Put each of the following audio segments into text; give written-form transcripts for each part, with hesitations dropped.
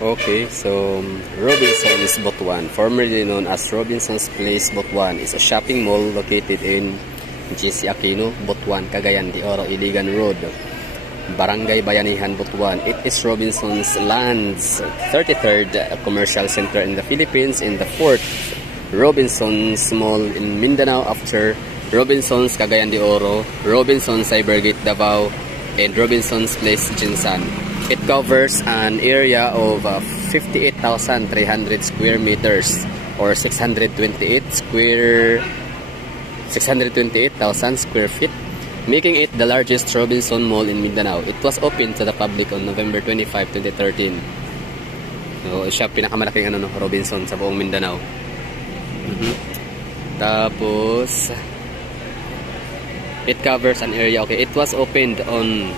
Okay, so Robinson's Butuan, formerly known as Robinson's Place Butuan, is a shopping mall located in GC Aquino, Butuan, Cagayan de Oro, Iligan Road, Barangay Bayanihan, Butuan. It is Robinson's Land's 33rd commercial center in the Philippines and the 4th Robinson's Mall in Mindanao after Robinson's Cagayan de Oro, Robinson's Cybergate Davao, and Robinson's Place Jinsan. It covers an area of 58,300 square meters or 628,000 square feet, making it the largest Robinson Mall in Mindanao. It was opened to the public on November 25, 2013. So, siya pinakamalaking Robinson sa buong Mindanao. Tapos, it covers an area. Okay, it was opened on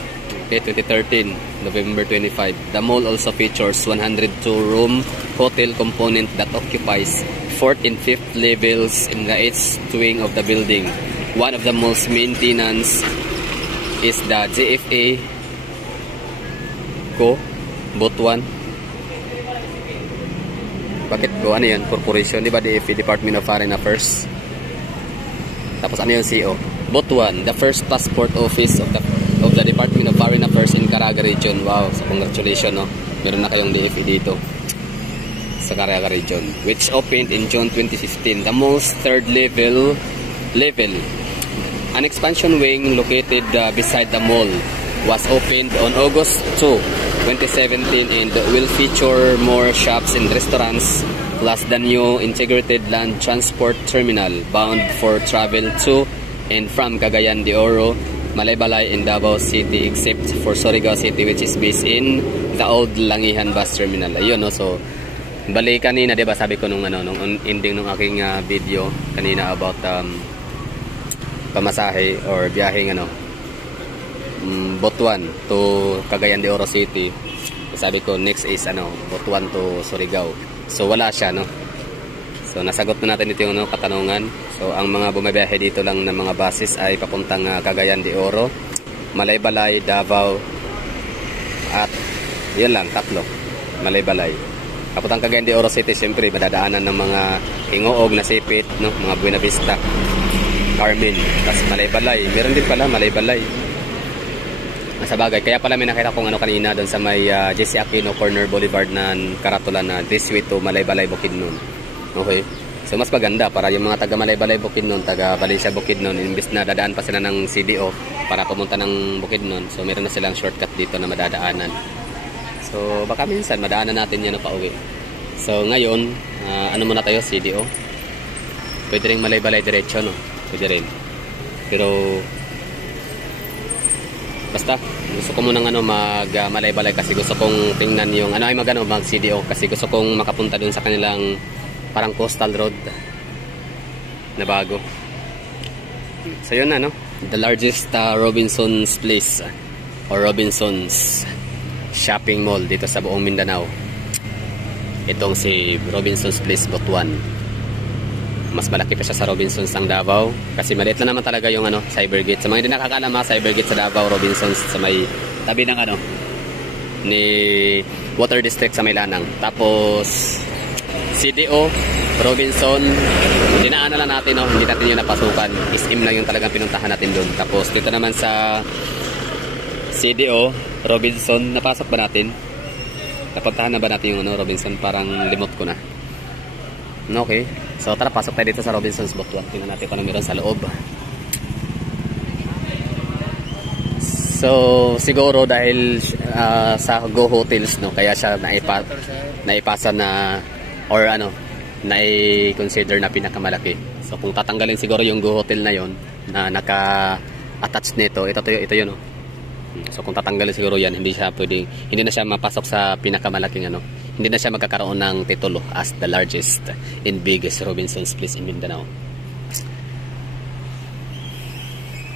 2013, November 25. The mall also features 102-room hotel component that occupies 4th and 5th levels in the east wing of the building. One of the mall's maintenance is the JFA Co. Butuan. Bakit ko? Ano yan? Corporation, di ba? DFA, Department of Foreign Affairs. Tapos ano yung CO? Butuan, the first passport office of the Department of Foreign Affairs in Caraga Region. Wow, so congratulations, no? Meron na kayong DFA dito sa Caraga Region, which opened in June 2015. The most third level. An expansion wing located beside the mall was opened on August 2, 2017 and will feature more shops and restaurants plus the new integrated land transport terminal bound for travel to and from Cagayan de Oro, Malaybalay, and Davao City except for Surigao City which is based in the old Langihan bus terminal. Ayun, no? So bali kanina, 'di ba, sabi ko nung ending ng aking video kanina about pamasahe or biyaheng Butuan to Cagayan de Oro City. Sabi ko next is Butuan to Surigao. So wala siya, no? So nasagot na natin ito yung katanungan. So ang mga bumabiyahe dito lang ng mga buses ay papuntang Cagayan de Oro, Malaybalay, Davao, at yun lang, tatlo. Malaybalay. Papuntang Cagayan de Oro City, siyempre madadaanan ng mga Ingoog, Nasipit, no? Mga Buena Vista, Carmen, tapos Malaybalay. Meron din pala Malaybalay. Sa bagay, kaya pala may nakita kong kanina doon sa may GC Aquino Corner Boulevard na karatula na this way to Malaybalay, Bukidnon. Okay? So mas maganda para yung mga taga Malaybalay, Bukidnon, taga Valencia, Bukidnon, imbis na dadaan pa sila ng CDO para pumunta ng Bukidnon. So meron na silang shortcut dito na madadaanan. So baka minsan madaanan natin yan pa uwi. So ngayon, ano muna tayo, CDO. Pwede rin Malaybalay diretso, no? Pwede rin. Pero basta gusto ko munang mag Malaybalay kasi gusto kong tingnan yung mag CDO kasi gusto kong makapunta dun sa kanilang parang coastal road na bago. So yun na, no? The largest Robinson's Place or Robinson's shopping mall dito sa buong Mindanao. Itong si Robinson's Place Butuan. Mas malaki pa siya sa Robinson's ng Davao kasi maliit lang naman talaga yung Cybergate. Sa mga hindi nakakaalam, Cybergate sa Davao, Robinson's sa may tabi ng ni Water District sa Maylanang. Tapos CDO, Robinson, dinaanan lang natin, hindi natin yung napasukan. SM lang yung talagang pinuntahan natin doon. Tapos dito naman sa CDO, Robinson, napasok ba natin? Napuntahan na ba natin yung Robinson? Parang limot ko na. Okay. So tara, pasok tayo dito sa Robinson's Butuan. Tingnan natin kung ano meron sa loob. So siguro dahil sa Go Hotels, no, kaya siya naipasa na or nai-consider na pinakamalaki. So kung tatanggalin siguro yung Go Hotel na yon na naka-attach nito, ito yun, no. So kung tatanggalin siguro yan, hindi na siya mapasok sa pinakamalaking hindi na siya magkakaroon ng titulo as the largest and biggest Robinson's Place in Mindanao.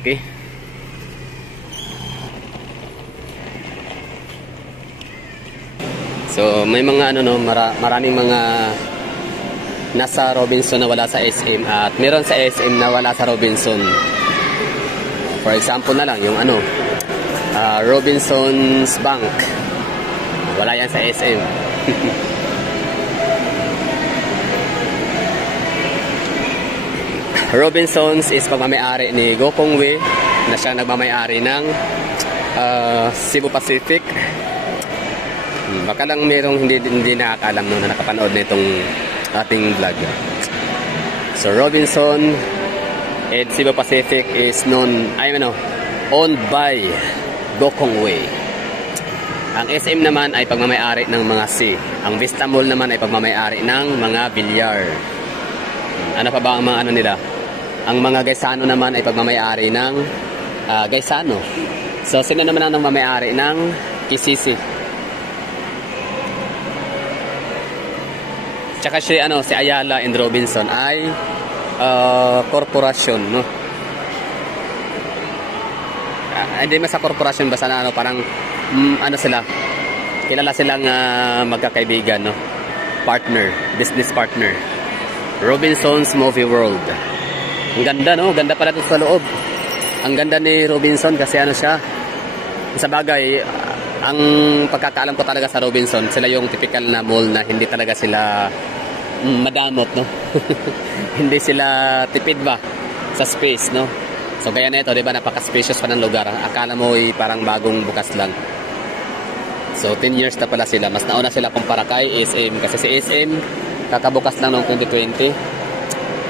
Okay. So may mga maraming mga nasa Robinson na wala sa SM at meron sa SM na wala sa Robinson. For example na lang yung Robinson's Bank. Wala yan sa SM. Robinsons is pagmamayari ni Gokong Wei na siya nagmamayari ng Cebu Pacific. Baka lang merong hindi nakakalam no, na nakapanood na itong ating vlog. So Robinson and Cebu Pacific is owned by Gokong Wei. Ang SM naman ay pagmamayari ng mga C. Ang Vista Mall naman ay pagmamayari ng mga bilyar. Ano pa ba ang mga ano nila? Ang mga Gaisano naman ay pagmamayari ng Gaisano. So sino naman ang mamayari ng KCC? Tsaka si Ayala and Robinson ay korporasyon, no? Hindi man sa korporasyon, basta na parang sila, kilala silang magkakaibigan, no? Business partner. Robinson's Movie World. Ang ganda, no? Ganda pala ito sa loob. Ang ganda ni Robinson kasi siya, sa bagay, ang pagkakaalam ko talaga sa Robinson, sila yung typical na mall na hindi talaga sila madamot, no? Hindi sila tipid ba sa space, no? So kaya na ito, di ba, napaka-spacious pa ng lugar. Akala mo parang bagong bukas lang. So 10 years na pala sila. Mas nauna sila kumpara kay SM. Kasi si SM, kakabukas lang noong 2020.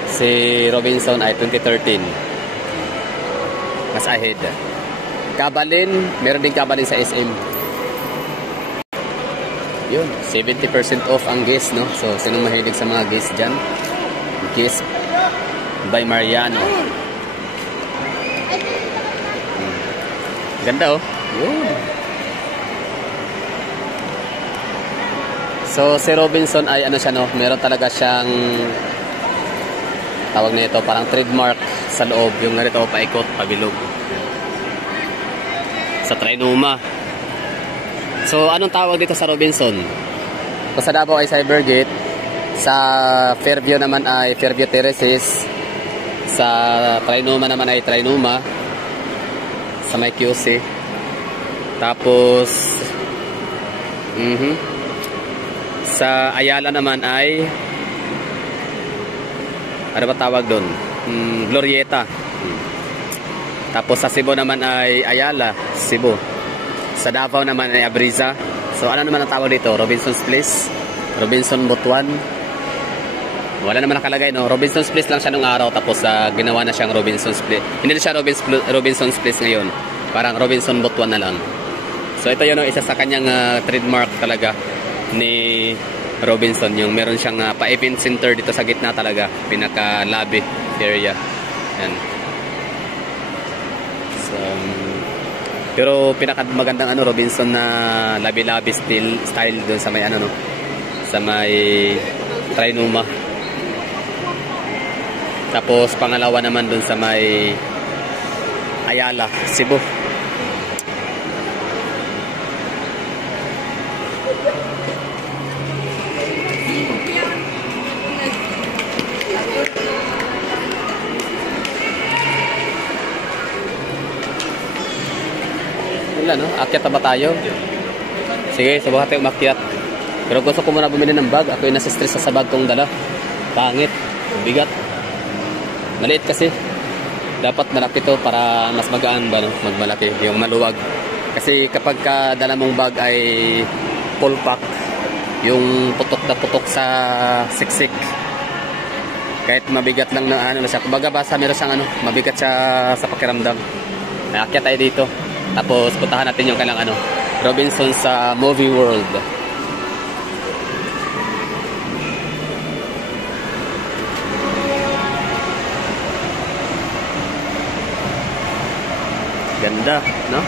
Si Robinson ay 2013. Mas ahead. Kabalin, meron din Kabalin sa SM. Yun, 70% off ang guest, no? So, sinong mahilig sa mga guest dyan? Guest by Mariano. Ganda, oh. Yun. So, si Robinson ay siya, no? Meron talaga siyang tawag nito, parang trademark sa loob. Yung ganito, paikot, pabilog. Sa Trinoma. So, anong tawag dito sa Robinson? Kung sa Davao ay Cybergate, sa Fairview naman ay Fairview Terraces, sa Trinoma naman ay Trinoma, sa may QC. Tapos, sa Ayala naman ay, ano ba tawag doon? Glorieta. Tapos sa Cebu naman ay Ayala, Cebu. Sa Davao naman ay Abriza. So ano naman ang tawag dito? Robinson's Place, Robinson Butuan. Wala naman nakalagay, no? Robinson's Place lang siya nung araw, tapos ginawa na siyang Robinson's Place. Hindi na siya Robinson's Place ngayon. Parang Robinson Butuan na lang. So ito yun, isa sa kanyang trademark talaga ni Robinson, yung meron siyang pa-event center dito sa gitna talaga, pinaka-lobby area. Yan. So, pero pinaka-magandang Robinson na lobby-lobby style doon sa may sa may Trinoma. Tapos pangalawa naman doon sa may Ayala, Cebu. No? Akyat na ba tayo? Sige, subukan tayo umakyat. Pero gusto ko muna bumili ng bag. Ako yung nasa-stress sa bag kong dala. Pangit, bigat. Maliit kasi. Dapat malaki to para mas magaan ba, no? Magmalaki, yung maluwag. Kasi kapag dala mong bag ay full pack, yung putok na putok sa siksik, kahit mabigat lang na siya. Kumbaga basta meron siyang mabigat siya sa pakiramdam. Akyat tayo dito. Tapos puntahan natin yung kailang Robinson sa Movie World. Ganda, no?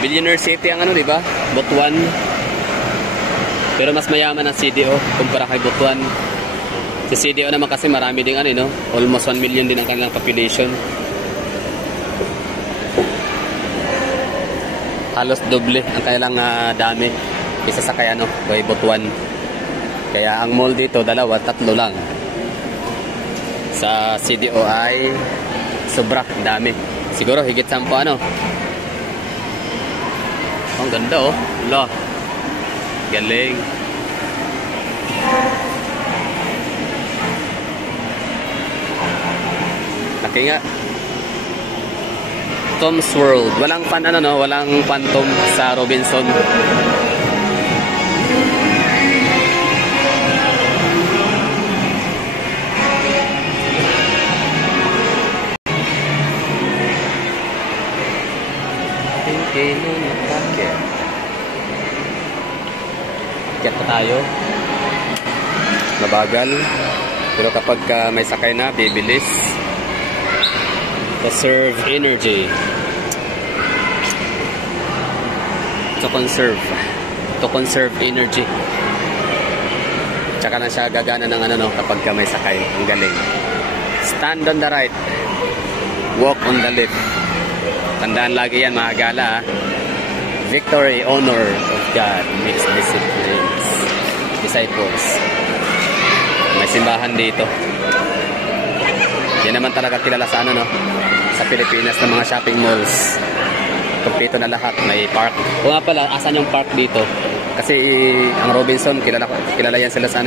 Billionaire City ang di ba? Butuan. Pero mas mayaman ang CDO kumpara kay Butuan. Sa CDO naman kasi marami ding almost 1 million din ang kanilang population. Halos doble ang kanilang dami isa sa kay kay Butuan. Kaya ang mall dito 2, 3 lang. Sa CDO ay sobra dami. Siguro higit 10 Ang ganda oh. Wala. Galing. Laki nga. Tom's World. Walang walang Phantom sa Robinson. Akyat pa tayo. Mabagal. Pero kapag may sakay na, bibilis. To serve energy. To conserve energy. Tsaka na siya gagana ng kapag may sakay. Ang galing. Stand on the right. Walk on the left. Tandaan lagi yan, mga gala. Victory, honor of God, mixed disciples. May simbahan dito. Yan naman talaga kilala sa sa Pilipinas ng mga shopping malls. Kompleto na lahat. May park. O nga pala, asan yung park dito? Kasi ang Robinson, kilala yan sila sa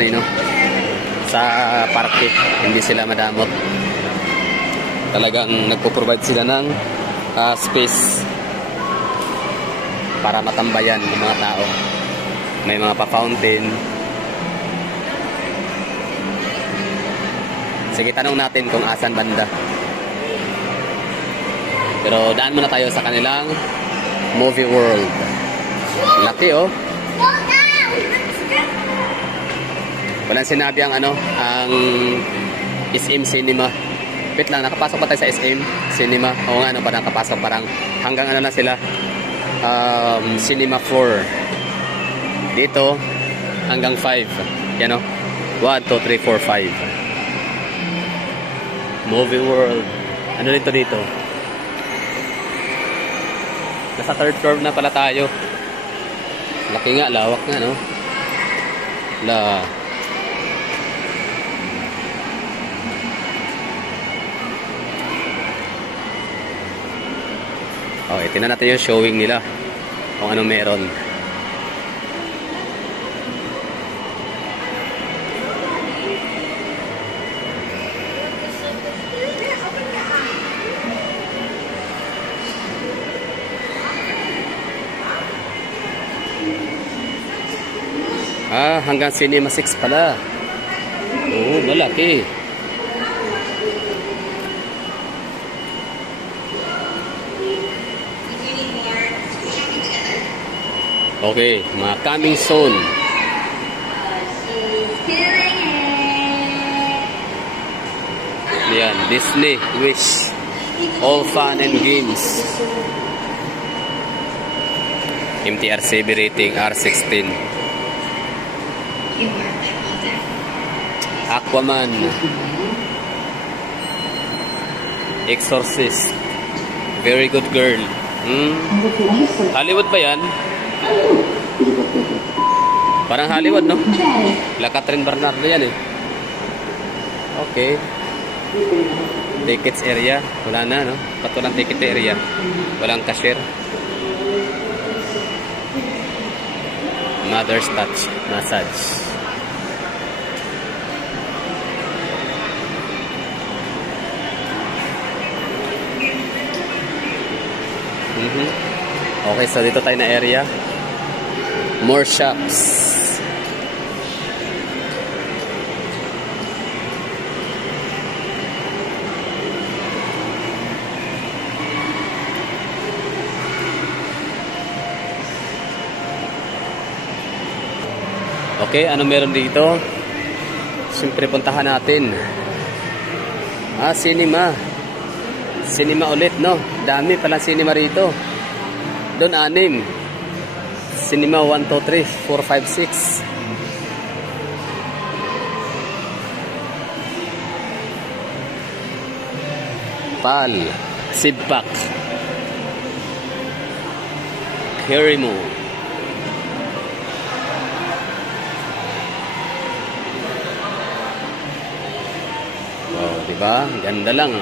sa parke. Hindi sila madamot. Talagang nagpo-provide sila ng space para matambayan ng mga tao. May mga pa-fountain. Sige, tanong natin kung asan banda. Pero daan muna tayo sa kanilang movie world. Laki oh. Walang sinabi ang ang SM Cinema. Wait lang, nakapasok pa tayo sa SM Cinema. Oo nga, parang nakapasok, parang hanggang na sila. Cinema 4. Dito, hanggang 5. Yan o. 1, 2, 3, 4, 5. Movie world. Ano dito? Nasa 3rd floor na pala tayo. Laki nga, lawak nga, no? Tingnan natin yung showing nila. Kung anong meron. Hanggang Cinema 6 pala. Oo, malaki. Okay, mga coming soon. Yan, Disney, Wish, all fun and games. MTRCB rating R16. Aquaman, Exorcist, Very Good Girl. Hollywood ba yan? Parang Hollywood, no? La Catherine Bernardo yan eh. Okay. Tickets area. Wala na, no? Patulang ticket area. Walang cashier. Mother's Touch Massage. Okay, so dito tayo na area. More shops. Okay, ano meron dito? Siyempre puntahan natin. Cinema. Cinema ulit, no? Dami pala cinema rito. Doon 6. Cinema 1, 2, 3, 4, 5, 6. PAL, Sibpak, Kerimo. Oh, diba? Ganda lang.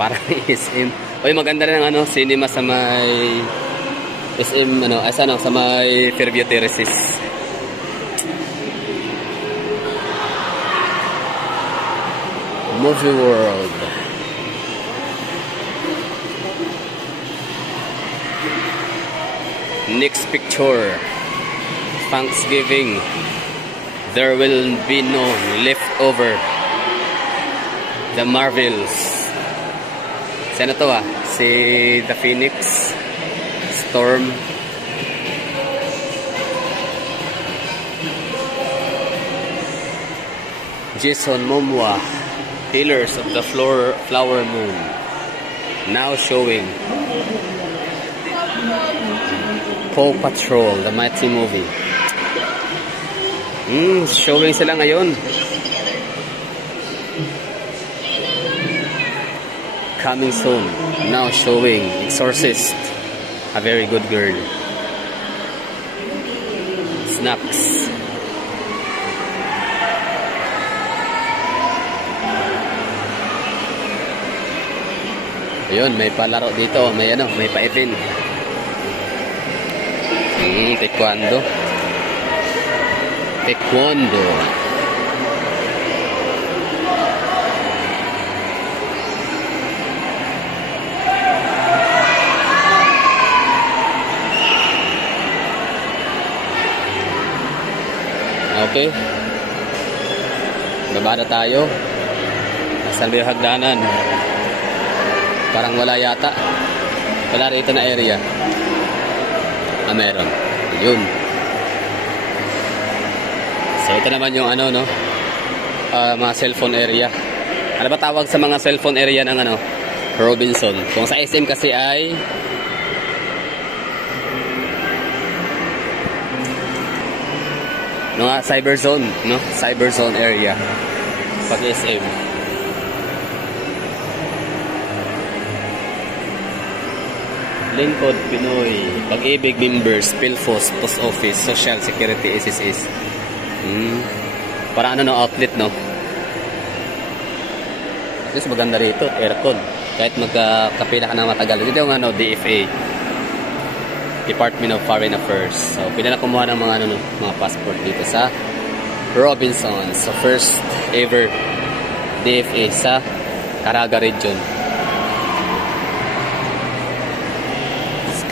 Parang SM. Oy, maganda rin ang cinema sa may SM, ano, asa na, sa may Fairview Terraces. Movie World. Next picture. Thanksgiving. There will be no leftover. The Marvels. Sino to ah? Si The Phoenix. Storm. Jason Momoa. Pillars of the Flower Moon. Now showing. Paw Patrol, the mighty movie. Showing sila ngayon. Coming soon. Now showing. Exorcist. A very good girl. Snacks. Ayun, may palaro dito. May ano, may paitin. Taekwondo. Taekwondo. Okay. Baba na tayo. Nasaan ba yung hagdanan? Parang wala yata. Wala rito na area. Meron. Yun. So ito naman yung ano, no? Mga cellphone area. Ano ba tawag sa mga cellphone area ng ano? Robinson. Kung sa SM kasi ay no, cyber zone, no? Cyber zone area. Pag SM. Lingkod, Pinoy, Pag-ibig members, PhilFos, Post Office, Social Security, SSS. Para ano no, outlet, no? At least maganda rito, aircon. Kahit magkapila ka na matagal. Dito yung ano, DFA. Department of Foreign Affairs. So, pinala kumuha ng mga, ano, mga passport dito sa Robinson. So, first ever DFA sa Caraga Region.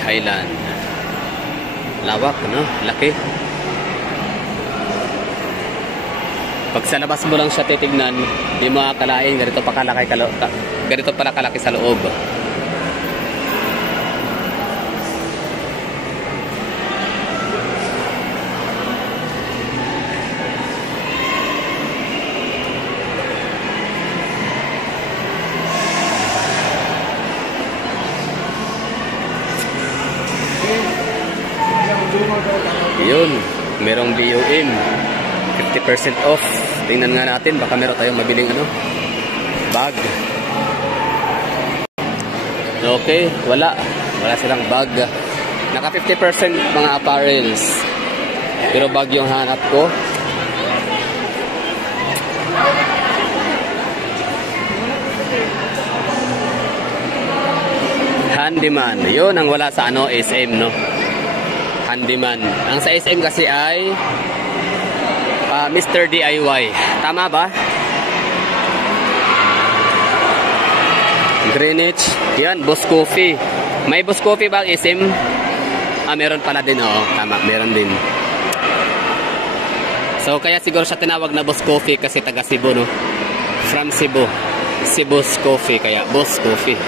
Skyland. Lawak, no? Laki. Pag sa labas mo lang siya titignan, di mo akalain ganito pala kalaki sa loob. Yun, merong BUM 50% off. Tingnan nga natin, baka meron tayong mabiling ano, bag. Okay, wala silang bag. Naka 50% mga apparels, pero bag yung hanap ko. Handyman, yun ang wala sa ano, SM, no? Handyman. Ang sa SM kasi ay Mr. DIY. Tama ba? Greenwich. Yan, Boss Coffee. May Boss Coffee ba ang SM? Meron pala din. Oo, tama. Meron din. So, kaya siguro siya tinawag na Boss Coffee kasi taga Cebu, no? From Cebu. Cebu's Coffee. Kaya Boss Coffee.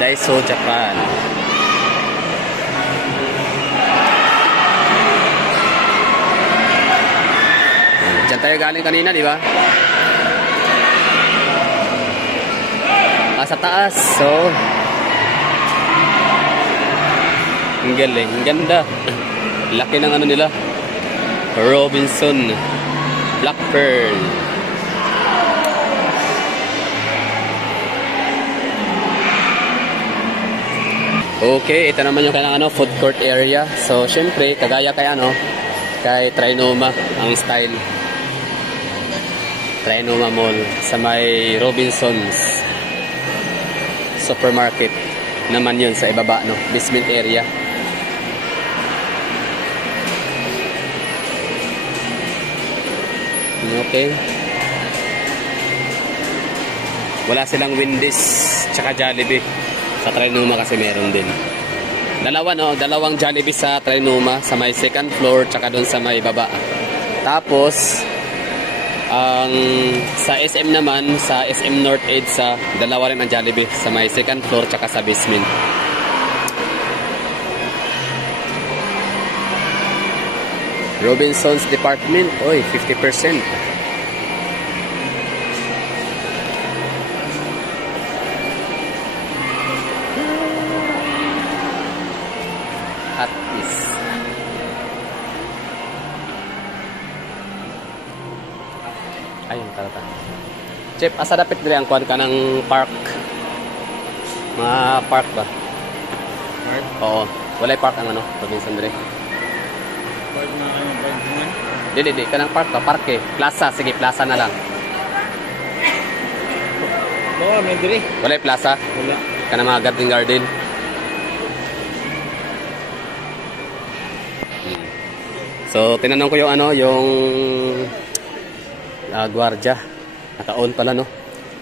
Daiso Japan. Diyan tayo galing kanina, di ba? Sa taas. So, ang galing. Ang ganda. Laki ng ano nila. Robinson. Black Pearl. Okay, ito naman yung kailangan ano, food court area. So, syempre, kagaya kay ano, kay Trinoma ang style. Trinoma Mall sa may Robinsons Supermarket naman yun sa ibaba, no? Basement area. Okay. Wala silang Wendy's tsaka Jollibee. Sa Trinoma kasi meron din. Dalawa, no? Dalawang Jollibee sa Trinoma, sa may second floor tsaka doon sa may baba. Tapos ang sa SM naman, sa SM North EDSA, dalawa rin ang Jollibee sa may second floor tsaka sa basement. Robinsons Department, oy, 50%. At is. Ayun, kalata. Chip, asa dapat dire ang kuan ka ng park? Mga park ba? Park? Oo. Walay park ang ano, Robinson dire. Park na kayo, park naman? Di, kanang park ba? Park eh. Plaza, sige, plaza na lang. Oo, may diri. Walay plaza? Wala. Kanang mga garden. So, tinanong ko yung ano, yung gwardiya. Naka-on pala, no?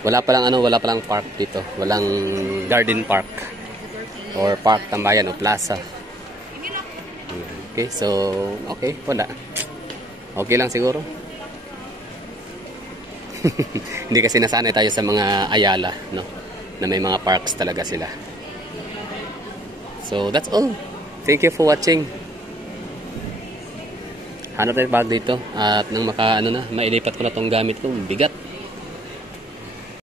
Wala palang park dito. Walang garden park. Or park tambayan o plaza. Okay, so, okay, wala. Okay lang siguro. Hindi kasi nasanay tayo sa mga Ayala, no? Na may mga parks talaga sila. So, that's all. Thank you for watching. Hanap tayo bag dito. At nang mailipat ko na tong gamit ko, bigat.